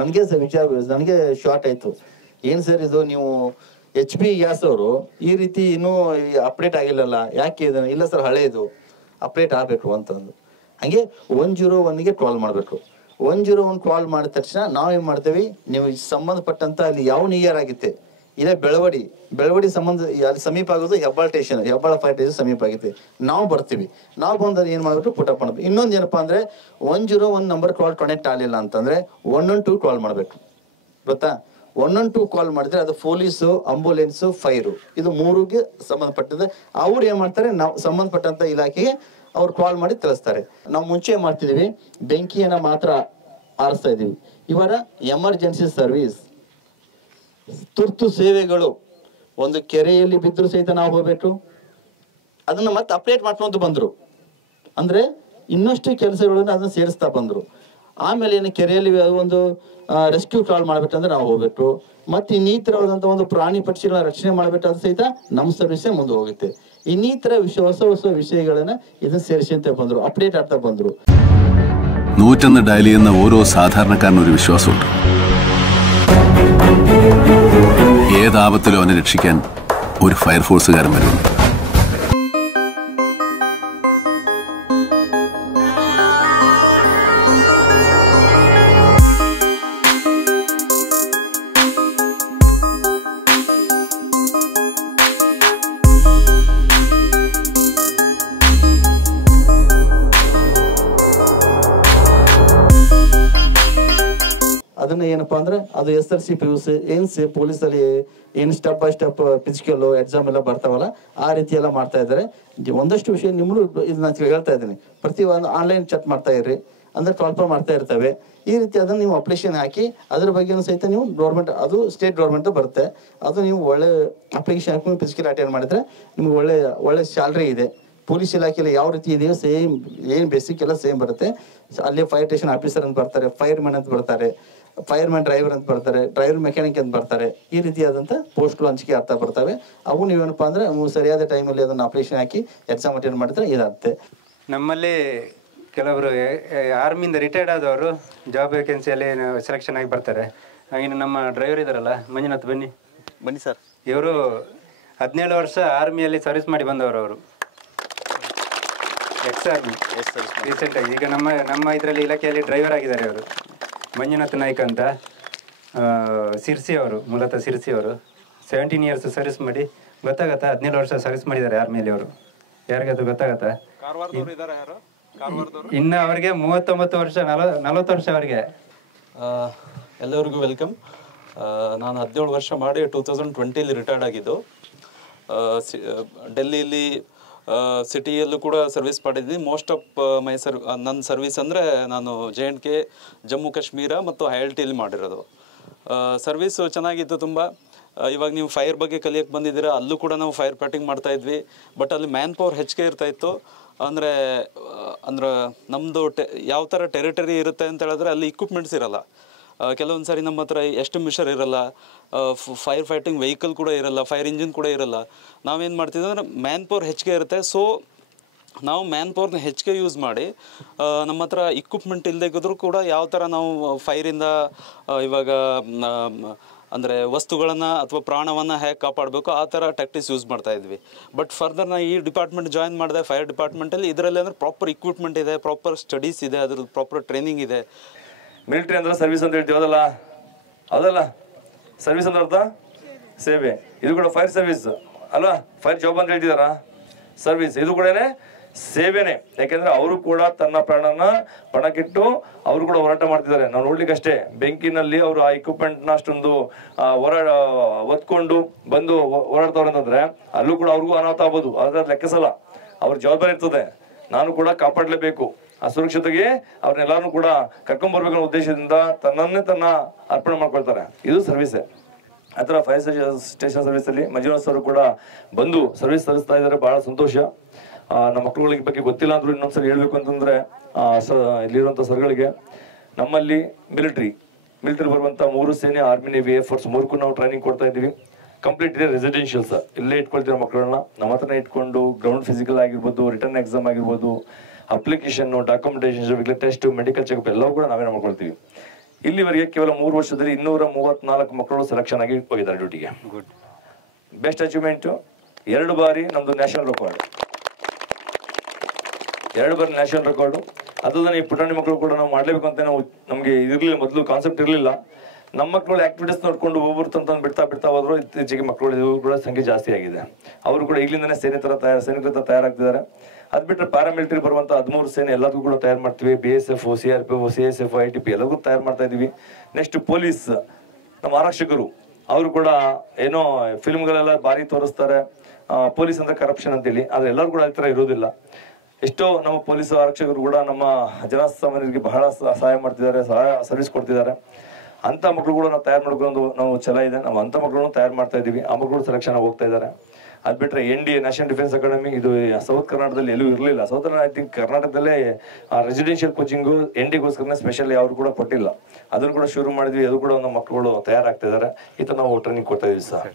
ನನಗೆ ಶಾರ್ಟ್ ಆಯಿತು. ಏನು ಸರ್ ಇದು, ನೀವು HP ಗ್ಯಾಸ್ ಅವರು ಈ ರೀತಿ ಇನ್ನೂ ಅಪ್ಡೇಟ್ ಆಗಿಲ್ಲಲ್ಲ, ಯಾಕೆ ಇದು? ಇಲ್ಲ ಸರ್, ಹಳೇದು, ಅಪ್ಡೇಟ್ ಆಗಬೇಕು ಅಂತಂದು. ಹಾಗೆ 101ಗೆ ಕಾಲ್ ಮಾಡಬೇಕು. 101 ಕಾಲ್ ಮಾಡಿದ ತಕ್ಷಣ ನಾವೇನು ಮಾಡ್ತೇವೆ, ನೀವು ಸಂಬಂಧಪಟ್ಟಂತ ಅಲ್ಲಿ ಯಾವ ನಿಯರ್ ಆಗುತ್ತೆ, ಇಲ್ಲೇ ಬೆಳವಡಿ ಸಂಬಂಧ ಅಲ್ಲಿ ಸಮೀಪ ಆಗೋದು ಹೆಬ್ಬಾಳ ಫೈರ್ ಸ್ಟೇಷನ್ ಸಮೀಪ ಆಗುತ್ತೆ. ನಾವು ಬರ್ತೀವಿ. ನಾವು ಬಂದಾಗ ಏನು ಮಾಡಬೇಕು, ಪುಟಪ್ ಮಾಡಬೇಕು. ಇನ್ನೊಂದು ಏನಪ್ಪಾ ಅಂದ್ರೆ 101 ನಂಬರ್ ಕಾಲ್ ಕನೆಕ್ಟ್ ಆಗಲಿಲ್ಲ ಅಂತಂದ್ರೆ 112 ಕಾಲ್ ಮಾಡಬೇಕು. ಗೊತ್ತಾ? 112 ಕಾಲ್ ಮಾಡಿದ್ರೆ ಅದು ಪೊಲೀಸು, ಆಂಬುಲೆನ್ಸು, ಫೈರು, ಇದು 3ಗೆ ಸಂಬಂಧಪಟ್ಟದ್ದು. ಅವ್ರು ಏನ್ ಮಾಡ್ತಾರೆ, ನಾವು ಸಂಬಂಧಪಟ್ಟಂತ ಇಲಾಖೆಗೆ ಅವ್ರು ಕಾಲ್ ಮಾಡಿ ತಿಳಿಸ್ತಾರೆ. ನಾವು ಮುಂಚೆ ಮಾಡ್ತಿದೀವಿ, ಬೆಂಕಿಯನ್ನ ಮಾತ್ರ ಆರಿಸ್ತಾ ಇದೀವಿ. ಇವರ ಎಮರ್ಜೆನ್ಸಿ ಸರ್ವಿಸ್, ತುರ್ತು ಸೇವೆಗಳು, ಒಂದು ಕೆರೆಯಲ್ಲಿ ಬಿದ್ದರೂ ಸಹಿತ ನಾವು ಹೋಗ್ಬೇಕು. ಅದನ್ನ ಮತ್ತೆ ಅಪ್ಡೇಟ್ ಮಾಡ್ಕೊಂತ ಬಂದ್ರು. ಅಂದ್ರೆ ಇನ್ನಷ್ಟು ಕೆಲಸಗಳನ್ನ ಅದನ್ನ ಸೇರಿಸ್ತಾ ಬಂದ್ರು. ಆಮೇಲೆ ಏನು, ಕೆರೆಯಲ್ಲಿ ಒಂದು ರೆಸ್ಕ್ಯೂ ಕಾಲ್ ಮಾಡ್ಬೇಕಂದ್ರೆ ನಾವು ಹೋಗ್ಬೇಕು. ಮತ್ತೆ ಇನ್ನಿತರವಾದಂಥ ಒಂದು ಪ್ರಾಣಿ ಪಕ್ಷಿಗಳ ರಕ್ಷಣೆ ಮಾಡ್ಬೇಕಾದ್ರೆ ಸಹಿತ ನಮ್ಮ ಸರ್ವಿಸೇ ಮುಂದೆ ಹೋಗುತ್ತೆ. ಇನ್ನಿತರ ಹೊಸ വിഷയಗಳನ್ನ ಇದನ್ನ ಸೇರಿಸಂತ ಬಂದ್ರು, അപ്ഡേറ്റ് ಆಗ್ತಾ ಬಂದ್ರು. 101 ഡയൽ ചെയ്യുന്ന ഓരോ സാധാരണക്കാരനും ഒരു വിശ്വാസമുണ്ട്. ഏതാപത്തിലും അവനെ രക്ഷിക്കാൻ ഒരു ഫയർഫോഴ്സുകാരൻ വരുന്നു. ಅದನ್ನ ಏನಪ್ಪಾ ಅಂದ್ರೆ ಅದು SLC PUC ಪೊಲೀಸಲ್ಲಿ ಏನು step by step physical exam ಎಲ್ಲ ಬರ್ತಾವಲ್ಲ, ಆ ರೀತಿ ಎಲ್ಲ ಮಾಡ್ತಾ ಇದ್ದಾರೆ. ಒಂದಷ್ಟು ವಿಷಯ ನಿಮ್ಮನ್ನು ಇದನ್ನ ಹೇಳ್ತಾ ಇದ್ದೀನಿ. ಪ್ರತಿ ಒಂದು ಆನ್ಲೈನ್ ಚೆಕ್ ಮಾಡ್ತಾ ಇರ್ರಿ, ಅಂದ್ರೆ ಕಾಲ್ಫರ್ ಮಾಡ್ತಾ ಇರ್ತವೆ. ಈ ರೀತಿ ಅದನ್ನ ನೀವು ಅಪ್ಲಿಕೇಶನ್ ಹಾಕಿ ಅದ್ರ ಬಗ್ಗೆ ಸಹಿತ ನೀವು ಗೌರ್ಮೆಂಟ್, ಅದು ಸ್ಟೇಟ್ ಗೌರ್ಮೆಂಟ್ ಬರುತ್ತೆ, ಅದು ನೀವು ಒಳ್ಳೆ ಅಪ್ಲಿಕೇಶನ್ ಹಾಕಿ ಫಿಸಿಕಲ್ ಅಟೆಂಡ್ ಮಾಡಿದ್ರೆ ನಿಮ್ಗೆ ಒಳ್ಳೆ ಸ್ಯಾಲ್ರಿ ಇದೆ. ಪೊಲೀಸ್ ಇಲಾಖೆಯಲ್ಲಿ ಯಾವ ರೀತಿ ಇದೆಯೋ ಸೇಮ್, ಏನು ಬೇಸಿಕ್ ಎಲ್ಲ ಸೇಮ್ ಬರುತ್ತೆ. ಅಲ್ಲಿ ಫೈರ್ ಸ್ಟೇಷನ್ ಆಫೀಸರ್ ಅಂತ ಬರ್ತಾರೆ, ಫೈರ್ ಮ್ಯಾನ್ ಅಂತ ಬರ್ತಾರೆ, ಫೈರ್ ಮ್ಯಾನ್ ಡ್ರೈವರ್ ಅಂತ ಬರ್ತಾರೆ, ಡ್ರೈವರ್ ಮೆಕ್ಯಾನಿಕ್ ಅಂತ ಬರ್ತಾರೆ. ಈ ರೀತಿಯಾದಂಥ ಪೋಸ್ಟ್ಗಳು ಹಂಚಿಕೆ ಆಗ್ತಾ ಬರ್ತವೆ. ಅವು ನೀವೇನಪ್ಪ ಅಂದ್ರೆ ಸರಿಯಾದ ಟೈಮಲ್ಲಿ ಅದನ್ನು ಅಪ್ಲಿಕೇಶನ್ ಹಾಕಿ ಎಕ್ಸಾಮ್ ಅಟೆಂಡ್ ಮಾಡಿದ್ರೆ ಇದಾಗುತ್ತೆ. ನಮ್ಮಲ್ಲಿ ಕೆಲವರು ಆರ್ಮಿಯಿಂದ ರಿಟೈರ್ಡ್ ಆದವರು ಜಾಬ್ ವೇಕೆನ್ಸಿಯಲ್ಲಿ ಸೆಲೆಕ್ಷನ್ ಆಗಿ ಬರ್ತಾರೆ. ಹಾಗೆ ನಮ್ಮ ಡ್ರೈವರ್ ಇದ್ದಾರಲ್ಲ, ಮಂಜುನಾಥ್, ಬನ್ನಿ ಸರ್. ಇವರು 17 ವರ್ಷ ಆರ್ಮಿಯಲ್ಲಿ ಸರ್ವಿಸ್ ಮಾಡಿ ಬಂದವರು. ಅವರು ಎಕ್ಸ್-ಆರ್ಮಿ ರೀಸೆಂಟಾಗಿ ಈಗ ನಮ್ಮ ಇದರಲ್ಲಿ ಇಲಾಖೆಯಲ್ಲಿ ಡ್ರೈವರ್ ಆಗಿದ್ದಾರೆ. ಅವರು ಮಂಜುನಾಥ್ ನಾಯ್ಕ ಅಂತ, ಸಿರ್ಸಿ ಅವರು, ಮೂಲತಃ ಸಿರ್ಸಿ ಅವರು. 17 ಇಯರ್ಸ್ ಸರ್ವಿಸ್ ಮಾಡಿ ಗೊತ್ತಾಗತ್ತಾ? 17 ವರ್ಷ ಸರ್ವಿಸ್ ಮಾಡಿದ್ದಾರೆ ಆರ್ಮಿಯಲ್ಲಿ ಅವರು. ಯಾರಿಗಾದ್ರು ಗೊತ್ತಾಗತ್ತಾ? ಇನ್ನು ಅವ್ರಿಗೆ 39 ವರ್ಷ, 40 ವರ್ಷ ಅವ್ರಿಗೆ. ಎಲ್ಲರಿಗೂ ವೆಲ್ಕಮ್. ನಾನು 17 ವರ್ಷ ಮಾಡಿ 2020 ರಿಟೈರ್ಡ್ ಆಗಿದ್ದು. ಡೆಲ್ಲಿಯಲ್ಲಿ ಸಿಟಿಯಲ್ಲೂ ಕೂಡ ಸರ್ವಿಸ್ ಮಾಡಿದ್ದೀನಿ. ಮೋಸ್ಟ್ ಆಫ್ ನನ್ನ ಸರ್ವಿಸ್ ಅಂದರೆ ನಾನು JNK, ಜಮ್ಮು ಕಾಶ್ಮೀರ ಮತ್ತು ILTಲಿ ಮಾಡಿರೋದು. ಸರ್ವಿಸು ಚೆನ್ನಾಗಿತ್ತು ತುಂಬ. ಇವಾಗ ನೀವು ಫೈರ್ ಬಗ್ಗೆ ಕಲಿಯೋಕ್ಕೆ ಬಂದಿದ್ದೀರಾ, ಅಲ್ಲೂ ಕೂಡ ನಾವು ಫೈರ್ ಫೈಟಿಂಗ್ ಮಾಡ್ತಾಯಿದ್ವಿ. ಬಟ್ ಅಲ್ಲಿ ಮ್ಯಾನ್ ಪವರ್ ಹೆಚ್ಚಿಗೆ ಇರ್ತಾಯಿತ್ತು. ಅಂದರೆ ನಮ್ಮದು ಯಾವ ಥರ ಟೆರಿಟರಿ ಇರುತ್ತೆ ಅಂತ ಹೇಳಿದ್ರೆ ಅಲ್ಲಿ ಇಕ್ವಿಪ್ಮೆಂಟ್ಸ್ ಇರೋಲ್ಲ. ಕೆಲವೊಂದು ಸಾರಿ ನಮ್ಮ ಹತ್ರ ಎಸ್ಟಿಂಗ್ವಿಷರ್ ಇರೋಲ್ಲ, ಫೈರ್ ಫೈಟಿಂಗ್ ವೆಹಿಕಲ್ ಕೂಡ ಇರೋಲ್ಲ, ಫೈರ್ ಇಂಜಿನ್ ಕೂಡ ಇರೋಲ್ಲ. ನಾವೇನು ಮಾಡ್ತಿದ್ವಿ ಅಂದರೆ ಮ್ಯಾನ್ ಪವರ್ ಹೆಚ್ಚಿಗೆ ಇರುತ್ತೆ. ಸೊ ನಾವು ಮ್ಯಾನ್ ಪವರ್ನ ಹೆಚ್ಚಿಗೆ ಯೂಸ್ ಮಾಡಿ ನಮ್ಮ ಹತ್ರ ಇಕ್ವಿಪ್ಮೆಂಟ್ ಇಲ್ಲದೆ ಇದ್ದರೂ ಕೂಡ ಯಾವ ಥರ ನಾವು ಫೈರಿಂದ ಇವಾಗ ಅಂದರೆ ವಸ್ತುಗಳನ್ನು ಅಥವಾ ಪ್ರಾಣವನ್ನು ಹೇಗೆ ಕಾಪಾಡಬೇಕು ಆ ಥರ ಟ್ಯಾಕ್ಟಿಕ್ಸ್ ಯೂಸ್ ಮಾಡ್ತಾಯಿದ್ವಿ. ಬಟ್ ಫರ್ದರ್ ನಾನು ಈ ಡಿಪಾರ್ಟ್ಮೆಂಟ್ ಜಾಯಿನ್ ಮಾಡಿದೆ, ಫೈರ್ ಡಿಪಾರ್ಟ್ಮೆಂಟಲ್ಲಿ. ಇದರಲ್ಲಿ ಅಂದರೆ ಪ್ರಾಪರ್ ಇಕ್ವಿಪ್ಮೆಂಟ್ ಇದೆ, ಪ್ರಾಪರ್ ಸ್ಟಡೀಸ್ ಇದೆ, ಅದ್ರದ್ದು ಪ್ರಾಪರ್ ಟ್ರೈನಿಂಗ್ ಇದೆ. ಮಿಲಿಟ್ರಿ ಅಂದ್ರೆ ಸರ್ವಿಸ್ ಅಂತ ಹೇಳ್ತೀವಿ, ಹೌದಲ್ಲ? ಹೌದಲ್ಲ? ಸರ್ವಿಸ್ ಅಂದ್ರೆ ಅರ್ಥ ಸೇವೆ. ಇದು ಕೂಡ ಫೈರ್ ಸರ್ವಿಸ್ ಅಲ್ಲ? ಫೈರ್ ಜಾಬ್ ಅಂತ ಹೇಳ್ತಿದಾರ? ಸರ್ವಿಸ್ ಇದು ಕೂಡ ಸೇವೆನೇ. ಯಾಕೆಂದ್ರೆ ಅವರು ಕೂಡ ತನ್ನ ಪ್ರಾಣನ ಪಣಕ್ಕಿಟ್ಟು ಅವರು ಕೂಡ ಹೋರಾಟ ಮಾಡ್ತಿದ್ದಾರೆ. ನಾವು ನೋಡ್ಲಿಕ್ಕಷ್ಟೇ ಬೆಂಕಿನಲ್ಲಿ ಅವರು ಆ ಇಕ್ವಿಪ್ಮೆಂಟ್ನ ಅಷ್ಟೊಂದು ಒತ್ಕೊಂಡು ಬಂದು ಹೋರಾಡ್ತವ್ರೆ ಅಂತಂದ್ರೆ ಅಲ್ಲೂ ಕೂಡ ಅವ್ರಿಗೂ ಅನಾಹುತ ಆಗ್ಬೋದು. ಅದ್ರ ಲೆಕ್ಕಿಸಲ್ಲ, ಅವ್ರ ಜವಾಬ್ದಾರಿ ಇರ್ತದೆ. ನಾನು ಕೂಡ ಕಾಪಾಡಲೇಬೇಕು, ಆ ಸುರಕ್ಷತೆಗೆ ಅವ್ರನ್ನೆಲ್ಲರೂ ಕೂಡ ಕರ್ಕೊಂಡ್ಬರ್ಬೇಕು ಅನ್ನೋ ಉದ್ದೇಶದಿಂದ ತನ್ನನ್ನೇ ಅರ್ಪಣೆ ಮಾಡ್ಕೊಳ್ತಾರೆ. ಇದು ಸರ್ವಿಸೇ. ಆ ಥರ ಫೈರ್ ಸ್ಟೇಷನ್ ಸರ್ವಿಸಲ್ಲಿ ಮಂಜುನಾಥ್ ಸರ್ ಕೂಡ ಬಂದು ಸರ್ವಿಸ್ ಸಲ್ಲಿಸ್ತಾ ಇದ್ದಾರೆ. ಬಹಳ ಸಂತೋಷ. ನಮ್ಮ ಮಕ್ಕಳುಗಳಿಗೆ ಬಗ್ಗೆ ಗೊತ್ತಿಲ್ಲ ಅಂದ್ರೂ ಇನ್ನೊಂದ್ಸರಿ ಹೇಳ್ಬೇಕು ಅಂತಂದ್ರೆ ಇಲ್ಲಿರುವಂಥ ಸರ್ಗಳಿಗೆ, ನಮ್ಮಲ್ಲಿ ಮಿಲಿಟ್ರಿ ಬರುವಂಥ 3 ಸೇನೆ, ಆರ್ಮಿ, ನೇವಿ, ಏರ್ ಫೋರ್ಸ್ 3ಕ್ಕೂ ನಾವು ಟ್ರೈನಿಂಗ್ ಕೊಡ್ತಾ ಇದ್ದೀವಿ. ಕಂಪ್ಲೀಟ್ ಇದೆ ರೆಸಿಡೆನ್ಷಿಯಲ್ಸ್. ಇಲ್ಲೇ ಇಟ್ಕೊಳ್ತೀರ ಮಕ್ಕಳನ್ನ. ನಮ್ಮ ಹತ್ರನೇ ಇಟ್ಕೊಂಡು ಗ್ರೌಂಡ್ ಫಿಸಿಕಲ್ ಆಗಿರ್ಬೋದು, ರಿಟರ್ನ್ ಎಕ್ಸಾಮ್ ಆಗಿರ್ಬೋದು, application, documentation, test, medical checkup ಎಲ್ಲವೂ ಕೂಡ ನಾವೇ ಮಾಡ್ಕೊಳ್ತೀವಿ. ಇಲ್ಲಿವರೆಗೆ ಕೇವಲ 3 ವರ್ಷದಲ್ಲಿ 234 ಮಕ್ಕಳು ಸೆಲೆಕ್ಷನ್ ಆಗಿ ಹೋಗಿದ್ದಾರೆ ಡ್ಯೂಟಿಗೆ. ಗುಡ್. ಬೆಸ್ಟ್ ಅಚೀವ್ಮೆಂಟು 2 ಬಾರಿ ನಮ್ಮದು ನ್ಯಾಷನಲ್ ರೆಕಾರ್ಡ್. 2 ಬಾರಿ ನ್ಯಾಷನಲ್ ರೆಕಾರ್ಡು. ಅದನ್ನ ಈ ಪುಟಾಣಿ ಮಕ್ಕಳು ಕೂಡ ನಾವು ಮಾಡಲೇಬೇಕು ಅಂತ ನಮಗೆ ಇರಲಿಲ್ಲ, ಮೊದಲು ಕಾನ್ಸೆಪ್ಟ್ ಇರಲಿಲ್ಲ. ನಮ್ಮ ಮಕ್ಕಳು ಆಕ್ಟಿವಿಟೀಸ್ ನೋಡ್ಕೊಂಡು ಒಬ್ಬರು ತಂದು ಬಿಡ್ತಾ ಹೋದ್ರು. ಇತ್ತೀಚೆಗೆ ಮಕ್ಕಳು ಕೂಡ ಸಂಖ್ಯೆ ಜಾಸ್ತಿ ಆಗಿದೆ. ಅವರು ಕೂಡ ಈಗಲಿಂದನೇ ಸೈನಿಕರ ತಯಾರಾಗ್ತಿದ್ದಾರೆ. ಅದು ಬಿಟ್ಟರೆ ಪ್ಯಾರಾಮಿಲಿಟರಿ ಬರುವಂಥ 13 ಸೇನೆ ಎಲ್ಲದಕ್ಕೂ ಕೂಡ ತಯಾರು ಮಾಡ್ತೀವಿ. BSF, CRPF, CSF, ITP ಎಲ್ಲದಕ್ಕೂ ತಯಾರು ಮಾಡ್ತಾ ಇದ್ದೀವಿ. ನೆಕ್ಸ್ಟ್ ಪೊಲೀಸ್, ನಮ್ಮ ಆರಕ್ಷಕರು, ಅವರು ಕೂಡ ಏನೋ ಫಿಲ್ಮ್ಗಳೆಲ್ಲ ಭಾರಿ ತೋರಿಸ್ತಾರೆ ಪೊಲೀಸ್ ಅಂದ್ರೆ ಕರಪ್ಷನ್ ಅಂತೇಳಿ. ಆದರೆ ಎಲ್ಲರೂ ಕೂಡ ಈ ಥರ ಇರೋದಿಲ್ಲ. ಎಷ್ಟೋ ನಮ್ಮ ಪೊಲೀಸ್ ಆರಕ್ಷಕರು ಕೂಡ ನಮ್ಮ ಜನಸಾಮಾನ್ಯರಿಗೆ ಬಹಳ ಸಹಾಯ ಮಾಡ್ತಿದ್ದಾರೆ, ಸರ್ವಿಸ್ ಕೊಡ್ತಿದ್ದಾರೆ. ಅಂಥ ಮಕ್ಕಳು ಕೂಡ ನಾವು ತಯಾರು ಮಾಡ್ಕೊಂಡು ನಾವು ಛಲ ಇದೆ. ನಾವು ಅಂಥ ಮಕ್ಕಳನ್ನು ತಯಾರು ಮಾಡ್ತಾ ಇದ್ದೀವಿ. ಆ ಮಕ್ಕಳು ಸೆಲೆಕ್ಷನ್ ಹೋಗ್ತಾ ಇದ್ದಾರೆ. ಅದು ಬಿಟ್ಟರೆ NDA, ನ್ಯಾಷನಲ್ ಡಿಫೆನ್ಸ್ ಅಕಾಡೆಮಿ, ಇದು ಸೌತ್ ಕರ್ನಾಟಕದಲ್ಲಿ ಎಲ್ಲೂ ಇರಲಿಲ್ಲ. ಐ ಥಿಂಕ್ ಕರ್ನಾಟಕದಲ್ಲೇ ರೆಸಿಡೆನ್ಷಿಯಲ್ ಕೋಚಿಂಗು NDಗೋಸ್ಕರನೇ ಸ್ಪೆಷಲ್ ಯಾರು ಕೂಡ ಕೊಟ್ಟಿಲ್ಲ. ಅದನ್ನು ಕೂಡ ಶುರು ಮಾಡಿದ್ವಿ. ಅದು ಕೂಡ ನಮ್ಮ ಮಕ್ಕಳು ತಯಾರಾಗ್ತಾ ಇದ್ದಾರೆ. ಈ ಥರ ನಾವು ಟ್ರೈನಿಂಗ್ ಕೊಡ್ತಾ ಇದ್ದೀವಿ ಸರ್.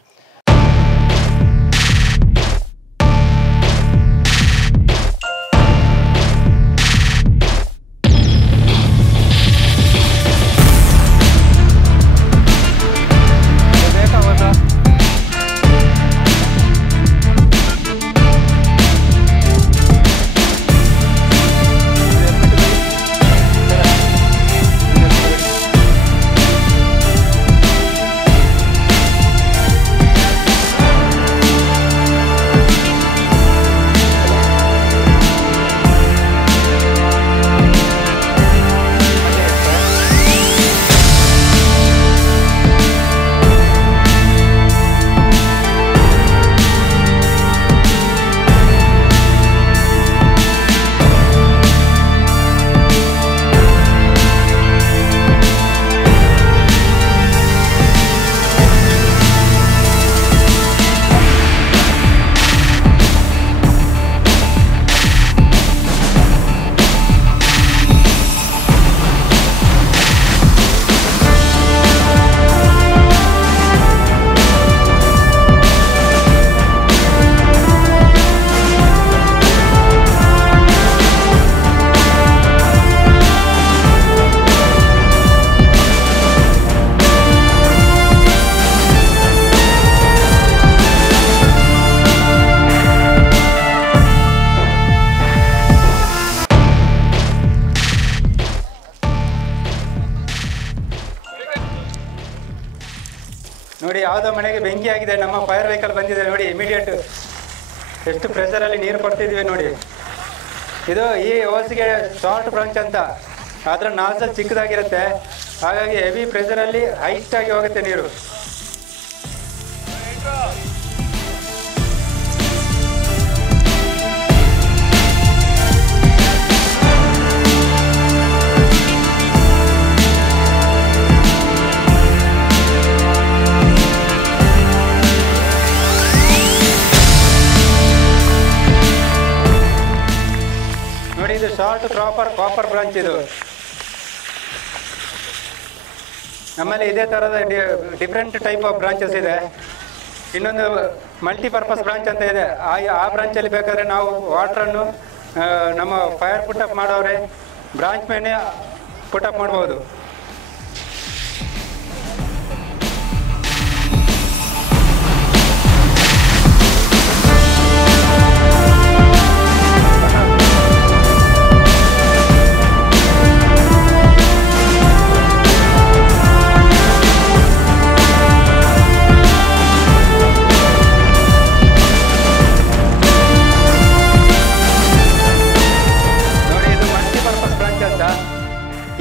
ನೋಡಿ ಯಾವುದೋ ಮನೆಗೆ ಬೆಂಕಿ ಆಗಿದೆ, ನಮ್ಮ ಫೈರ್ ವೆಹಿಕಲ್ ಬಂದಿದೆ ನೋಡಿ, ಇಮಿಡಿಯೇಟ್ ಎಷ್ಟು ಪ್ರೆಷರಲ್ಲಿ ನೀರು ಕೊಡ್ತಿದ್ವಿ ನೋಡಿ. ಇದು ಈ ಓಸಿಗೆ ಶಾರ್ಟ್ ಬ್ರಾಂಚ್ ಅಂತ, ಅದರ ನಾಲ್ಸಲ್ಲಿ ಚಿಕ್ಕದಾಗಿರುತ್ತೆ, ಹಾಗಾಗಿ ಹೆವಿ ಪ್ರೆಷರಲ್ಲಿ ಹೈಟ್ ಆಗಿ ಹೋಗುತ್ತೆ ನೀರು. ನೋಡಿ ಇದು ಶಾರ್ಟ್ ಕಾಪರ್ ಬ್ರಾಂಚ್. ಇದು ನಮ್ಮಲ್ಲಿ ಇದೇ ಥರದ ಡಿಫ್ರೆಂಟ್ ಟೈಪ್ ಆಫ್ ಬ್ರಾಂಚಸ್ ಇದೆ. ಇನ್ನೊಂದು ಮಲ್ಟಿಪರ್ಪಸ್ ಬ್ರಾಂಚ್ ಅಂತ ಇದೆ. ಆ ಬ್ರಾಂಚಲ್ಲಿ ಬೇಕಾದರೆ ನಾವು ವಾಟ್ರನ್ನು ನಮ್ಮ ಫೈರ್ ಪುಟಪ್ ಮಾಡೋರೆ ಬ್ರಾಂಚ್ ಮೇಲೆ ಪುಟಪ್ ಮಾಡ್ಬೋದು.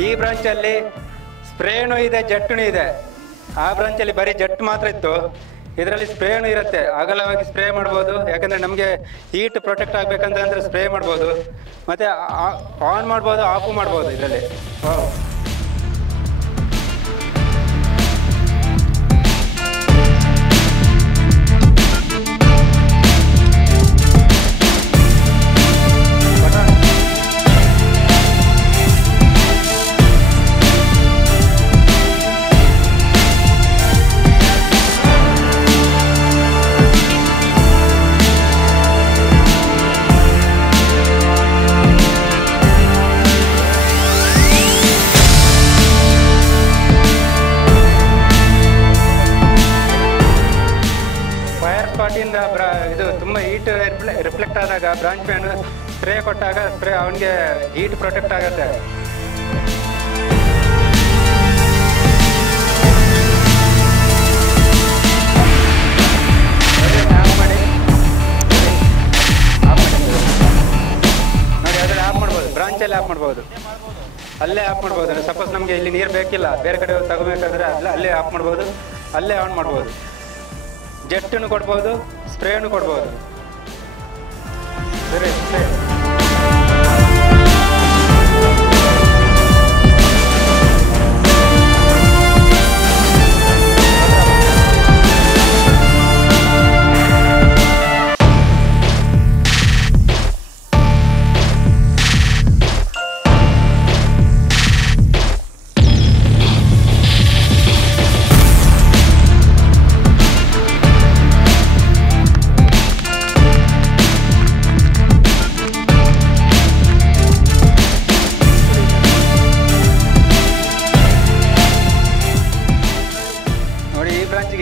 ಈ ಬ್ರಾಂಚಲ್ಲಿ ಸ್ಪ್ರೇನು ಇದೆ, ಜೆಟ್ಟುನು ಇದೆ. ಆ ಬ್ರಾಂಚಲ್ಲಿ ಬರೀ ಜೆಟ್ ಮಾತ್ರ ಇತ್ತು, ಇದರಲ್ಲಿ ಸ್ಪ್ರೇನು ಇರುತ್ತೆ. ಅಗಲವಾಗಿ ಸ್ಪ್ರೇ ಮಾಡ್ಬೋದು, ಯಾಕಂದರೆ ನಮಗೆ ಹೀಟ್ ಪ್ರೊಟೆಕ್ಟ್ ಆಗಬೇಕಂತಂದರೆ ಸ್ಪ್ರೇ ಮಾಡ್ಬೋದು, ಮತ್ತು ಆನ್ ಮಾಡ್ಬೋದು, ಆಫು ಮಾಡ್ಬೋದು ಇದರಲ್ಲಿ. ಇದು ತುಂಬ ಹೀಟ್ ರಿಫ್ಲೆಕ್ಟ್ ಆದಾಗ ಬ್ರಾಂಚ್ ಫ್ಯಾನ್ ಸ್ಪ್ರೇ ಕೊಟ್ಟಾಗ ಅವನಿಗೆ ಹೀಟ್ ಪ್ರೊಟೆಕ್ಟ್ ಆಗುತ್ತೆ. ನೋಡಿ ಅದರಲ್ಲಿ ಆಫ್ ಮಾಡ್ಬೋದು, ಬ್ರಾಂಚಲ್ಲಿ ಆಫ್ ಮಾಡ್ಬೋದು, ಅಲ್ಲೇ ಆಫ್ ಮಾಡ್ಬೋದು. ಸಪೋಸ್ ನಮಗೆ ಇಲ್ಲಿ ನೀರು ಬೇಕಿಲ್ಲ, ಬೇರೆ ಕಡೆ ತಗೋಬೇಕಾದ್ರೆ ಅಲ್ಲೇ ಆಫ್ ಮಾಡ್ಬೋದು, ಅಲ್ಲೇ ಆನ್ ಮಾಡ್ಬೋದು. ಜೆಟ್ಟನ್ನು ಕೊಡ್ಬೋದು, ಸ್ಪ್ರೇನು ಕೊಡ್ಬೋದು. ಸರಿ ಸ್ಪ್ರೇ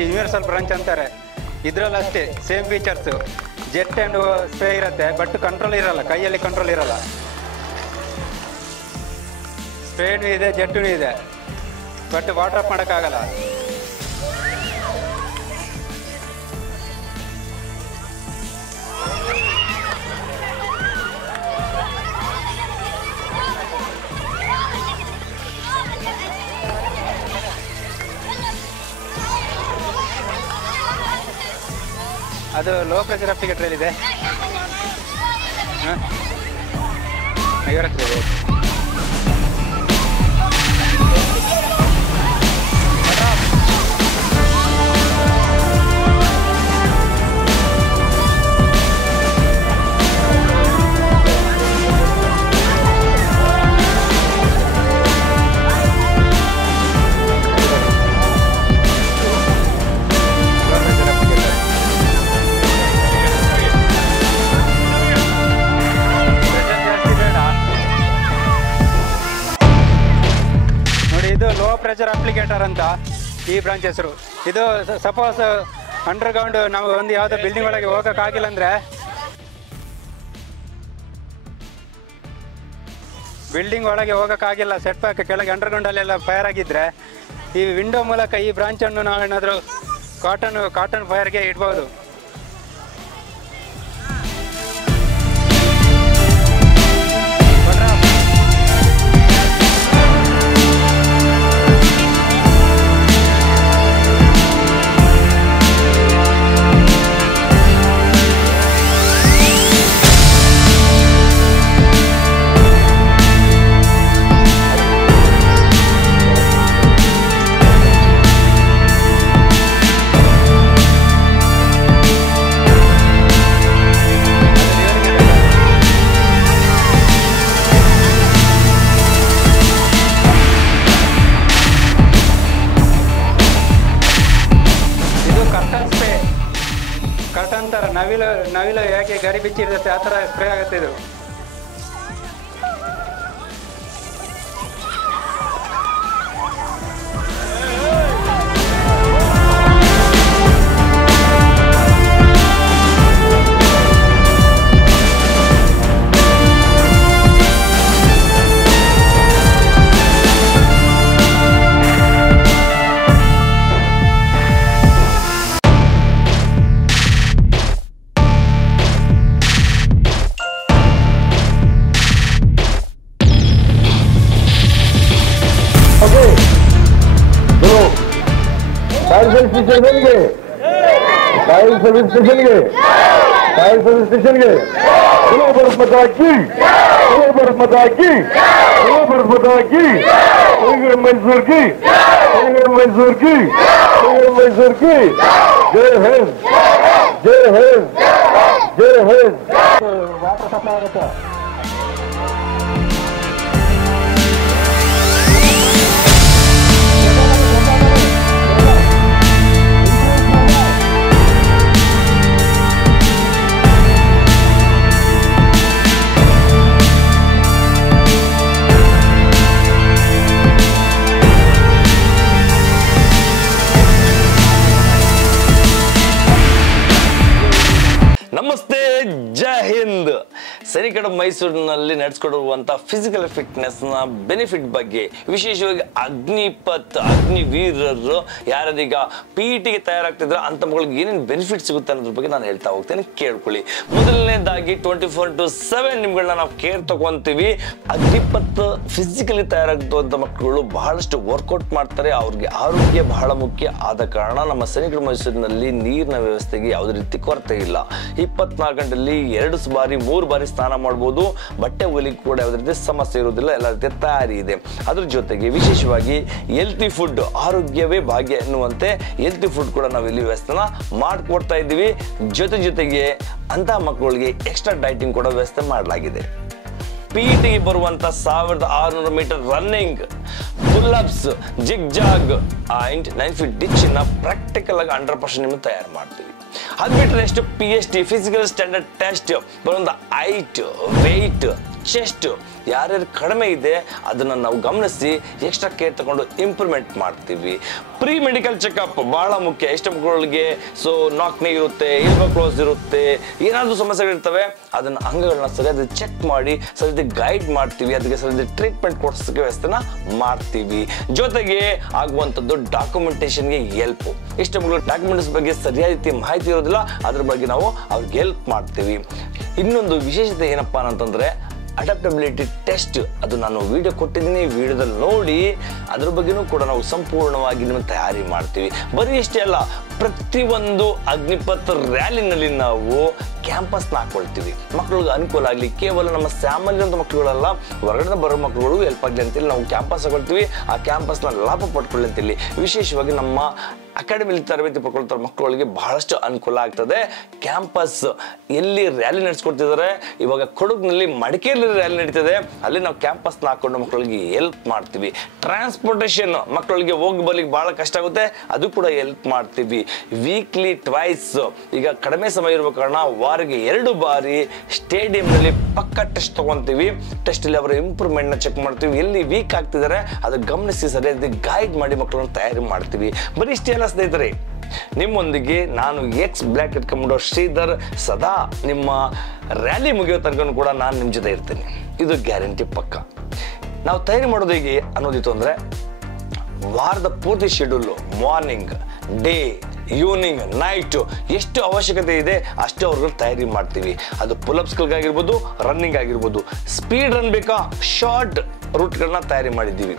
ಯೂನಿವರ್ಸಲ್ ಬ್ರಾಂಚ್ ಅಂತಾರೆ. ಇದರಲ್ಲಿ ಅಷ್ಟೇ same features, jet and spray ಇರುತ್ತೆ, ಬಟ್ ಕಂಟ್ರೋಲ್ ಇರಲ್ಲ, ಕೈಯಲ್ಲಿ ಕಂಟ್ರೋಲ್ ಇರಲ್ಲ. ಸ್ಪ್ರೇನೂ ಇದೆ, ಜೆಟ್ಟೂ ಇದೆ, ಬಟ್ ವಾಟರ್ ಅಪ್ ಮಾಡೋಕ್ಕಾಗಲ್ಲ. ಅದು ಲೋ ಪ್ರೆಷರ್ ಅಪ್ಲಿಕೇಟರ್ ಇದೆ. ಇವರ ಹತ್ರ ಇದೆ. ಲೋ ಪ್ರೆಷರ್ ಅಪ್ಲಿಕೇಟರ್ ಅಂತ ಈ ಬ್ರಾಂಚ್ ಹೆಸರು. ಇದು ಸಪೋಸ್ ಅಂಡರ್ಗ್ರೌಂಡ್ ನಾವು ಒಂದು ಯಾವುದೋ ಬಿಲ್ಡಿಂಗ್ ಒಳಗೆ ಹೋಗೋಕ್ಕಾಗಿಲ್ಲ ಅಂದರೆ, ಬಿಲ್ಡಿಂಗ್ ಒಳಗೆ ಹೋಗೋಕ್ಕಾಗಿಲ್ಲ, ಸೆಟ್ ಬ್ಯಾಕ್ ಕೆಳಗೆ ಅಂಡರ್ಗ್ರೌಂಡಲ್ಲೆಲ್ಲ ಫೈರ್ ಆಗಿದ್ದರೆ, ಈ ವಿಂಡೋ ಮೂಲಕ ಈ ಬ್ರಾಂಚನ್ನು ನಾವೇನಾದರೂ ಕಾಟನ್ ಫೈರ್ಗೆ ಇಡ್ಬೋದು. ಕರ್ಟನ್ ಥರ ನವಿಲು ಯಾಕೆ ಗರಿ ಬಿಚ್ಚಿರ್ತೈತೆ ಆ ಥರ ಸ್ಪ್ರೇ ಆಗುತ್ತೆ ಇದು. फायर सर्विस स्टेशन के भारत माता की मैसूर की जय हिंद वाटर सप्लाई आಗುತ್ತೆ. ನಮಸ್ತೆ, ಜೈ ಹಿಂದ್. ಸರಿಕಡ ಮೈಸೂರಿನಲ್ಲಿ ನಡೆಸ್ಕೊಡುವಂಥ ಫಿಸಿಕಲ್ ಫಿಟ್ನೆಸ್ನ ಬೆನಿಫಿಟ್ ಬಗ್ಗೆ, ವಿಶೇಷವಾಗಿ ಅಗ್ನಿವೀರರು ಯಾರೀಗ PETಗೆ ತಯಾರಾಗ್ತಿದ್ರೆ ಅಂಥ ಮಕ್ಕಳಿಗೆ ಏನೇನು ಬೆನಿಫಿಟ್ ಸಿಗುತ್ತೆ ಅನ್ನೋದ್ರ ಬಗ್ಗೆ ನಾನು ಹೇಳ್ತಾ ಹೋಗ್ತೇನೆ, ಕೇಳ್ಕೊಳ್ಳಿ. ಮೊದಲನೇದಾಗಿ 24/7 ನಿಮ್ಗಳನ್ನ ನಾವು ಕೇರ್ ತಗೊಂತೀವಿ. ಅಗ್ನಿಪತ್ ಫಿಸಿಕಲಿ ತಯಾರಾಗುವಂಥ ಮಕ್ಕಳು ಬಹಳಷ್ಟು ವರ್ಕೌಟ್ ಮಾಡ್ತಾರೆ, ಅವ್ರಿಗೆ ಆರೋಗ್ಯ ಬಹಳ ಮುಖ್ಯ. ಆದ ಕಾರಣ ನಮ್ಮ ಸರಿಕಡ ಮೈಸೂರಿನಲ್ಲಿ ನೀರಿನ ವ್ಯವಸ್ಥೆಗೆ ಯಾವುದೇ ರೀತಿ ಕೊರತೆ ಇಲ್ಲ. 24 ಗಂಟೆಯಲ್ಲಿ 2 ಬಾರಿ 3 ಬಾರಿ ಸ್ನಾನ ಮಾಡಬಹುದು. ಬಟ್ಟೆ ಒಲಿಗೆ ಕೂಡ ಯಾವುದೇ ರೀತಿ ಸಮಸ್ಯೆ ಇರುವುದಿಲ್ಲ, ಎಲ್ಲ ರೀತಿಯ ತಯಾರಿ ಇದೆ. ಅದ್ರ ಜೊತೆಗೆ ವಿಶೇಷವಾಗಿ ಹೆಲ್ತಿ ಫುಡ್, ಆರೋಗ್ಯವೇ ಭಾಗ್ಯ ಎನ್ನುವಂತೆ ಹೆಲ್ತಿ ಫುಡ್ ಕೂಡ ನಾವು ಇಲ್ಲಿ ವ್ಯವಸ್ಥೆನ ಮಾಡಿಕೊಡ್ತಾ ಇದ್ದೀವಿ. ಜೊತೆಗೆ ಅಂತಹ ಮಕ್ಕಳಿಗೆ ಎಕ್ಸ್ಟ್ರಾ ಡೈಟಿಂಗ್ ಕೂಡ ವ್ಯವಸ್ಥೆ ಮಾಡಲಾಗಿದೆ. PETಗೆ ಬರುವಂತ 1600 metre running, pull ups, zig zag and 9 feet ditch ನ ಪ್ರಾಕ್ಟಿಕಲ್ ಆಗಿ 100% ನಿಮಗೆ ತಯಾರು ಮಾಡ್ತೀವಿ. ಅದು ಬಿಟ್ಟರೆ next PST physical standard test ಬರುವಂತ ಹೈಟ್, ವೆಯ್ಟ್, ಚೆಸ್ಟ್ ಯಾರ್ಯಾರು ಕಡಿಮೆ ಇದೆ ಅದನ್ನ ನಾವು ಗಮನಿಸಿ ಎಕ್ಸ್ಟ್ರಾ ಕೇರ್ ತಗೊಂಡು ಇಂಪ್ರೂವ್ಮೆಂಟ್ ಮಾಡ್ತೀವಿ. ಪ್ರೀ ಮೆಡಿಕಲ್ ಚೆಕಪ್ ಬಹಳ ಮುಖ್ಯ. ಎಷ್ಟು ಮಕ್ಕಳಿಗೆ ನಾಕ್ ನೀ ಇರುತ್ತೆ, ಎಲ್ಬೋ ಕ್ಲೋಸ್ ಇರುತ್ತೆ, ಏನಾದರೂ ಸಮಸ್ಯೆಗಳಿರ್ತವೆ, ಅದನ್ನ ಅಂಗಗಳನ್ನ ಸರಿಯಾದ ಚೆಕ್ ಮಾಡಿ ಸರಿಯಾದ ಗೈಡ್ ಮಾಡ್ತೀವಿ, ಅದಕ್ಕೆ ಸರಿಯಾದ ಟ್ರೀಟ್ಮೆಂಟ್ ಕೊಡಿಸೋಕೆ ವ್ಯವಸ್ಥೆನ ಮಾಡ್ತೀವಿ. ಜೊತೆಗೆ ಆಗುವಂಥದ್ದು ಡಾಕ್ಯುಮೆಂಟೇಶನ್ಗೆ ಹೆಲ್ಪ್. ಎಷ್ಟು ಮಕ್ಕಳು ಡಾಕ್ಯುಮೆಂಟ್ಸ್ ಬಗ್ಗೆ ಸರಿಯಾದ ರೀತಿ ಮಾಹಿತಿ ಇರೋದಿಲ್ಲ, ಅದ್ರ ಬಗ್ಗೆ ನಾವು ಅವ್ರಿಗೆ ಹೆಲ್ಪ್ ಮಾಡ್ತೀವಿ. ಇನ್ನೊಂದು ವಿಶೇಷತೆ ಏನಪ್ಪಾ ಅಂತಂದ್ರೆ ಅಡಾಪ್ಟಬಿಲಿಟಿ ಟೆಸ್ಟ್. ಅದು ನಾನು ವಿಡಿಯೋ ಕೊಟ್ಟಿದ್ದೀನಿ, ವಿಡಿಯೋದಲ್ಲಿ ನೋಡಿ ಅದ್ರ ಬಗ್ಗೆನೂ ಕೂಡ ನಾವು ಸಂಪೂರ್ಣವಾಗಿ ನಿಮ್ಮ ತಯಾರಿ ಮಾಡ್ತೀವಿ. ಬರೀ ಇಷ್ಟೇ ಅಲ್ಲ, ಪ್ರತಿಯೊಂದು ಅಗ್ನಿಪತ್ ರ್ಯಾಲಿನಲ್ಲಿ ನಾವು ಕ್ಯಾಂಪಸ್ನ ಹಾಕೊಳ್ತೀವಿ, ಮಕ್ಕಳಿಗೆ ಅನುಕೂಲ ಆಗಲಿ. ಕೇವಲ ನಮ್ಮ ಸಾಮಾನ್ಯವಂತ ಮಕ್ಕಳುಗಳಲ್ಲ, ಹೊರಗಡೆ ಬರೋ ಮಕ್ಕಳುಗಳು ಹೆಲ್ಪ್ ಆಗಲಿ ಅಂತೇಳಿ ನಾವು ಕ್ಯಾಂಪಸ್ ಹಾಕೊಳ್ತೀವಿ. ಆ ಕ್ಯಾಂಪಸ್ನ ಲಾಭ ಪಡ್ಕೊಳ್ಳಿ ಅಂತೇಳಿ ವಿಶೇಷವಾಗಿ ನಮ್ಮ ಅಕಾಡೆಮಿಲಿ ತರಬೇತಿ ಪಡ್ಕೊಳ್ತಾರೆ ಮಕ್ಕಳಿಗೆ ಬಹಳಷ್ಟು ಅನುಕೂಲ ಆಗ್ತದೆ. ಕ್ಯಾಂಪಸ್ ಎಲ್ಲಿ ರ್ಯಾಲಿ ನಡೆಸ್ಕೊಡ್ತಿದ್ದಾರೆ, ಇವಾಗ ಕೊಡಗಿನಲ್ಲಿ ಮಡಿಕೇರಿ ರ್ಯಾಲಿ ನಡೀತಿದೆ, ಅಲ್ಲಿ ನಾವು ಕ್ಯಾಂಪಸ್ನ ಹಾಕೊಂಡು ಮಕ್ಕಳಿಗೆ ಹೆಲ್ಪ್ ಮಾಡ್ತೀವಿ. ಟ್ರಾನ್ಸ್ಪೋರ್ಟೇಷನ್ ಮಕ್ಕಳಿಗೆ ಹೋಗಿ ಬರ್ಲಿಕ್ಕೆ ಬಹಳ ಕಷ್ಟ ಆಗುತ್ತೆ, ಅದು ಕೂಡ ಹೆಲ್ಪ್ ಮಾಡ್ತೀವಿ. ವೀಕ್ಲಿ ಟ್ವೈಸ್, ಈಗ ಕಡಿಮೆ ಸಮಯ ಇರುವ ಕಾರಣ ವಾರಿಗೆ 2 ಬಾರಿ ಸ್ಟೇಡಿಯಂನಲ್ಲಿ ಪಕ್ಕ ಟೆಸ್ಟ್ ತಗೊಂತೀವಿ. ಟೆಸ್ಟ್ ಅಲ್ಲಿ ಅವರ ಇಂಪ್ರೂವ್ಮೆಂಟ್ ನ ಚೆಕ್ ಮಾಡ್ತೀವಿ, ಎಲ್ಲಿ ವೀಕ್ ಆಗ್ತಿದ್ದಾರೆ ಅದು ಗಮನಿಸಿ ಸರಿಯಾದ ಗೈಡ್ ಮಾಡಿ ಮಕ್ಕಳನ್ನ ತಯಾರಿ ಮಾಡ್ತೀವಿ. ಬರೀ ಇಷ್ಟೇ ಅಲ್ಲ ಸ್ನೇಹಿತರೆ, ನಿಮ್ಮೊಂದಿಗೆ ನಾನು ಎಕ್ಸ್ ಬ್ಲ್ಯಾಕ್ ಇಟ್ಕೊಂಡ್ಬಿಡೋ ಶ್ರೀಧರ್ ಸದಾ ನಿಮ್ಮ ರ್ಯಾಲಿ ಮುಗಿಯೋ ತನಕ ಕೂಡ ನಾನು ನಿಮ್ಮ ಜೊತೆ ಇರ್ತೀನಿ, ಇದು ಗ್ಯಾರಂಟಿ ಪಕ್ಕ. ನಾವು ತಯಾರಿ ಮಾಡೋದು ಹೇಗೆ ಅನ್ನೋದಿತ್ತು ಅಂದ್ರೆ, ವಾರದ ಪೂರ್ತಿ schedule, morning, day, evening night ಎಷ್ಟು ಅವಶ್ಯಕತೆ ಇದೆ ಅಷ್ಟು ಅವ್ರಿಗೆ ತಯಾರಿ ಮಾಡ್ತೀವಿ. ಅದು ಪುಲ್ಅಪ್ಸ್ಗಳಿಗಾಗಿರ್ಬೋದು, ರನ್ನಿಂಗ್ ಆಗಿರ್ಬೋದು. ಸ್ಪೀಡ್ ರನ್ ಬೇಕಾ, ಶಾರ್ಟ್ ರೂಟ್ಗಳನ್ನ ತಯಾರಿ ಮಾಡಿದ್ದೀವಿ.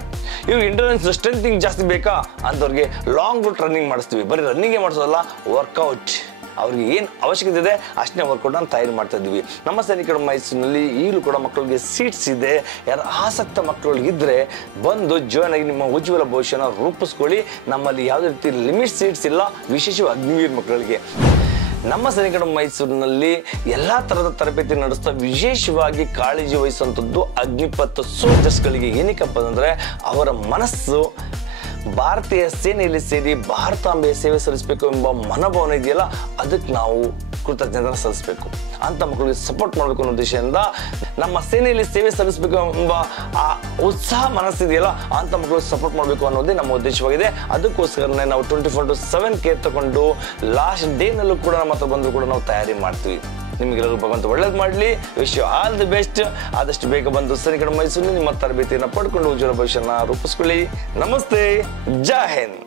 ಇವ್ರಿಗೆ ಎಂಡ್ಯೂರೆನ್ಸ್ ಸ್ಟ್ರೆಂಥಿಂಗ್ ಜಾಸ್ತಿ ಬೇಕಾ ಅಂಥವ್ರಿಗೆ ಲಾಂಗ್ ರೂಟ್ ರನ್ನಿಂಗ್ ಮಾಡಿಸ್ತೀವಿ. ಬರೀ ರನ್ನಿಂಗೇ ಮಾಡಿಸೋದಲ್ಲ, ವರ್ಕೌಟ್ ಅವ್ರಿಗೆ ಏನು ಅವಶ್ಯಕತೆ ಇದೆ ಅಷ್ಟೇ ವರ್ಕೌಟನ್ನು ತಯಾರಿ ಮಾಡ್ತಾ ಇದ್ದೀವಿ. ನಮ್ಮ ಸೈನಿಕರ ಮೈಸೂರಿನಲ್ಲಿ ಈಗಲೂ ಕೂಡ ಮಕ್ಕಳಿಗೆ ಸೀಟ್ಸ್ ಇದೆ. ಯಾರು ಆಸಕ್ತ ಮಕ್ಕಳಿಗಿದ್ರೆ ಬಂದು ಜಾಯ್ನ್ ಆಗಿ ನಿಮ್ಮ ಉಜ್ವಲ ಭವಿಷ್ಯನ ರೂಪಿಸ್ಕೊಳ್ಳಿ. ನಮ್ಮಲ್ಲಿ ಯಾವುದೇ ರೀತಿ ಲಿಮಿಟ್ ಸೀಟ್ಸ್ ಇಲ್ಲ, ವಿಶೇಷವಾಗಿ ಅಗ್ನಿವೀರ್ ಮಕ್ಕಳಿಗೆ. ನಮ್ಮ ಸೈನಿಕರ ಮೈಸೂರಿನಲ್ಲಿ ಎಲ್ಲ ಥರದ ತರಬೇತಿ ನಡೆಸ್ತಾ ವಿಶೇಷವಾಗಿ ಕಾಳಜಿ ವಹಿಸುವಂಥದ್ದು ಅಗ್ನಿಪಥ ಸೋಲ್ಜರ್ಸ್ಗಳಿಗೆ. ಏನಕ್ಕಪ್ಪ ಅಂದರೆ ಅವರ ಮನಸ್ಸು ಭಾರತೀಯ ಸೇನೆಯಲ್ಲಿ ಸೇರಿ ಭಾರತಾಂಬೆಯ ಸೇವೆ ಸಲ್ಲಿಸಬೇಕು ಎಂಬ ಮನೋಭಾವನೆ ಇದೆಯಲ್ಲ, ಅದಕ್ಕೆ ನಾವು ಕೃತಜ್ಞತೆ ಸಲ್ಲಿಸಬೇಕು. ಅಂಥ ಮಕ್ಕಳಿಗೆ ಸಪೋರ್ಟ್ ಮಾಡಬೇಕು ಅನ್ನೋ ಉದ್ದೇಶದಿಂದ ನಮ್ಮ ಸೇನೆಯಲ್ಲಿ ಸೇವೆ ಸಲ್ಲಿಸಬೇಕು ಎಂಬ ಆ ಉತ್ಸಾಹ ಮನಸ್ಸಿದೆಯಲ್ಲ, ಅಂಥ ಮಕ್ಕಳಿಗೆ ಸಪೋರ್ಟ್ ಮಾಡಬೇಕು ಅನ್ನೋದೇ ನಮ್ಮ ಉದ್ದೇಶವಾಗಿದೆ. ಅದಕ್ಕೋಸ್ಕರನೇ ನಾವು 24/7 ಕೇರ್ ತಗೊಂಡು ಲಾಸ್ಟ್ ಡೇನಲ್ಲೂ ಕೂಡ ನಮ್ಮ ಹತ್ರ ಬಂದರೂ ಕೂಡ ನಾವು ತಯಾರಿ ಮಾಡ್ತೀವಿ. ನಿಮಗೆಲ್ಲರೂ ಭಗವಂತ ಒಳ್ಳೇದು ಮಾಡಲಿ. Wish you all the best. ಆದಷ್ಟು ಬೇಗ ಬಂದು ಸೈನಿಕರ ಮೈಸೂರಿನಲ್ಲಿ ನಿಮ್ಮ ತರಬೇತಿಯನ್ನು ಪಡ್ಕೊಂಡು ಉಜ್ವಲ ಭವಿಷ್ಯನ ರೂಪಿಸ್ಕೊಳ್ಳಿ. ನಮಸ್ತೆ, ಜೈ ಹಿಂದ್.